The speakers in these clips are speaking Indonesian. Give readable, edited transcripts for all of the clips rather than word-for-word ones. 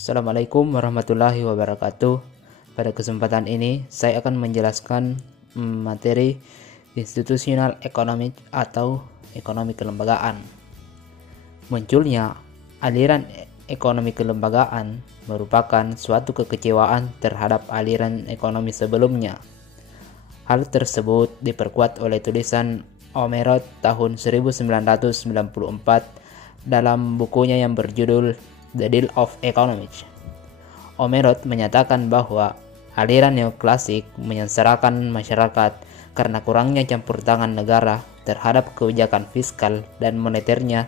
Assalamualaikum warahmatullahi wabarakatuh. Pada kesempatan ini, saya akan menjelaskan materi institutional economic atau ekonomi kelembagaan. Munculnya aliran ekonomi kelembagaan merupakan suatu kekecewaan terhadap aliran ekonomi sebelumnya. Hal tersebut diperkuat oleh tulisan Omerod tahun 1994 dalam bukunya yang berjudul The Deal of Economics. Omerod menyatakan bahwa aliran neoklasik menyengsarakan masyarakat karena kurangnya campur tangan negara terhadap kebijakan fiskal dan moneternya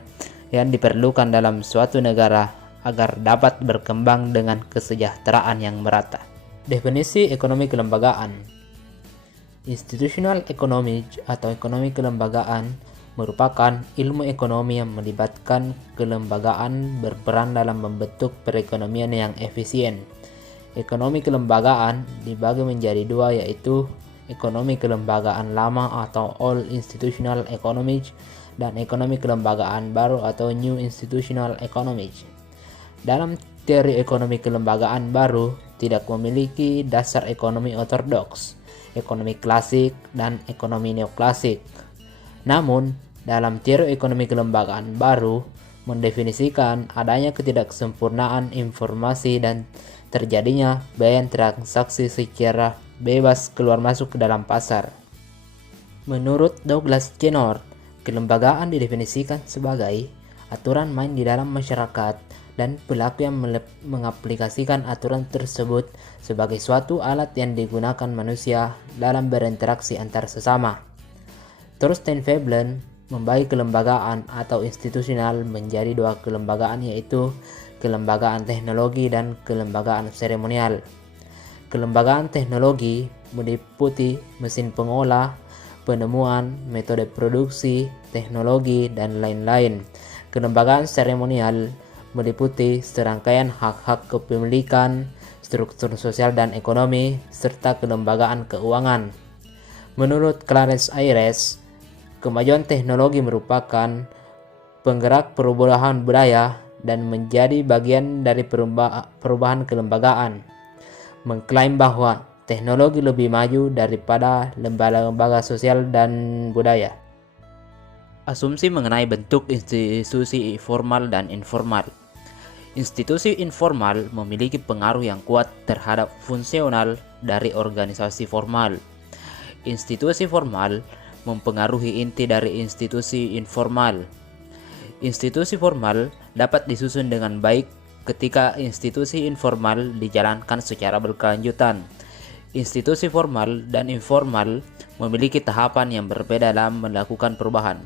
yang diperlukan dalam suatu negara agar dapat berkembang dengan kesejahteraan yang merata. Definisi ekonomi kelembagaan. Institutional economics atau ekonomi kelembagaan merupakan ilmu ekonomi yang melibatkan kelembagaan berperan dalam membentuk perekonomian yang efisien. Ekonomi kelembagaan dibagi menjadi dua, yaitu ekonomi kelembagaan lama atau old institutional economics dan ekonomi kelembagaan baru atau new institutional economics. Dalam teori ekonomi kelembagaan baru tidak memiliki dasar ekonomi ortodoks, ekonomi klasik, dan ekonomi neoklasik. Namun, dalam teori ekonomi kelembagaan baru mendefinisikan adanya ketidaksempurnaan informasi dan terjadinya biaya transaksi secara bebas keluar masuk ke dalam pasar. Menurut Douglas Jenner, kelembagaan didefinisikan sebagai aturan main di dalam masyarakat dan pelaku yang mengaplikasikan aturan tersebut sebagai suatu alat yang digunakan manusia dalam berinteraksi antar sesama. Thorstein Veblen membagi kelembagaan atau institusional menjadi dua kelembagaan, yaitu kelembagaan teknologi dan kelembagaan seremonial. Kelembagaan teknologi meliputi mesin pengolah, penemuan, metode produksi, teknologi, dan lain-lain. Kelembagaan seremonial meliputi serangkaian hak-hak kepemilikan, struktur sosial dan ekonomi, serta kelembagaan keuangan. Menurut Clarence Ayres, kemajuan teknologi merupakan penggerak perubahan budaya dan menjadi bagian dari perubahan kelembagaan. Mengklaim bahwa teknologi lebih maju daripada lembaga-lembaga sosial dan budaya. Asumsi mengenai bentuk institusi formal dan informal. Institusi informal memiliki pengaruh yang kuat terhadap fungsional dari organisasi formal. Institusi formal mempengaruhi inti dari institusi informal. Institusi formal dapat disusun dengan baik ketika institusi informal dijalankan secara berkelanjutan. Institusi formal dan informal memiliki tahapan yang berbeda dalam melakukan perubahan.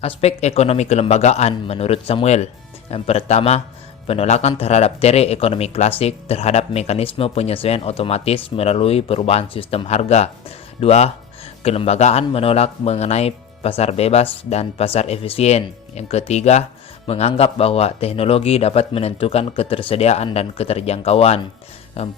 Aspek ekonomi kelembagaan menurut Samuel. Yang pertama, penolakan terhadap teori ekonomi klasik terhadap mekanisme penyesuaian otomatis melalui perubahan sistem harga. 2. Kelembagaan menolak mengenai pasar bebas dan pasar efisien. Yang ketiga, menganggap bahwa teknologi dapat menentukan ketersediaan dan keterjangkauan. 4.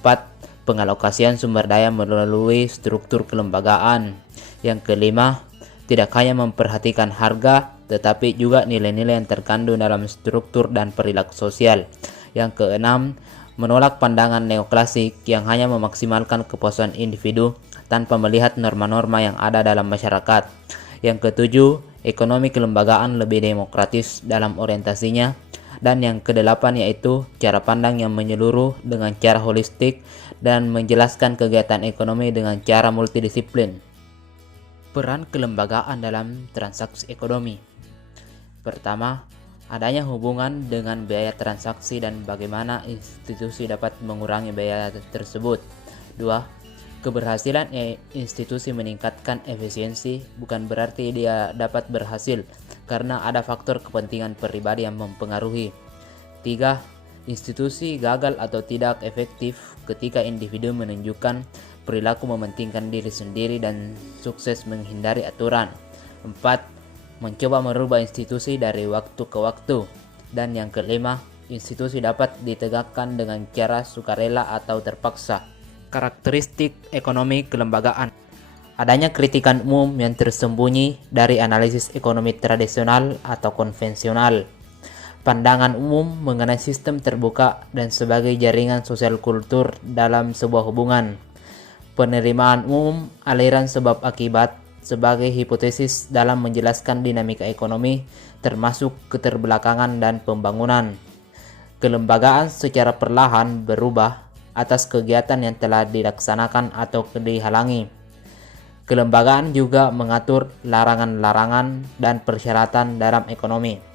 Pengalokasian sumber daya melalui struktur kelembagaan. Yang kelima, tidak hanya memperhatikan harga, tetapi juga nilai-nilai yang terkandung dalam struktur dan perilaku sosial. Yang keenam, menolak pandangan neoklasik yang hanya memaksimalkan kepuasan individu tanpa melihat norma-norma yang ada dalam masyarakat. Yang ketujuh, ekonomi kelembagaan lebih demokratis dalam orientasinya. Dan yang kedelapan yaitu cara pandang yang menyeluruh dengan cara holistik dan menjelaskan kegiatan ekonomi dengan cara multidisiplin. Peran kelembagaan dalam transaksi ekonomi. Pertama, adanya hubungan dengan biaya transaksi dan bagaimana institusi dapat mengurangi biaya tersebut. 2. Keberhasilan institusi meningkatkan efisiensi bukan berarti dia dapat berhasil karena ada faktor kepentingan pribadi yang mempengaruhi. 3. Institusi gagal atau tidak efektif ketika individu menunjukkan perilaku mementingkan diri sendiri dan sukses menghindari aturan. 4. Mencoba merubah institusi dari waktu ke waktu. Dan yang kelima, institusi dapat ditegakkan dengan cara sukarela atau terpaksa. Karakteristik ekonomi kelembagaan. Adanya kritikan umum yang tersembunyi dari analisis ekonomi tradisional atau konvensional. pandangan umum mengenai sistem terbuka dan sebagai jaringan sosial kultur dalam sebuah hubungan, penerimaan umum aliran sebab akibat sebagai hipotesis dalam menjelaskan dinamika ekonomi termasuk keterbelakangan dan pembangunan, kelembagaan secara perlahan berubah atas kegiatan yang telah dilaksanakan atau dihalangi. Kelembagaan juga mengatur larangan-larangan dan persyaratan dalam ekonomi.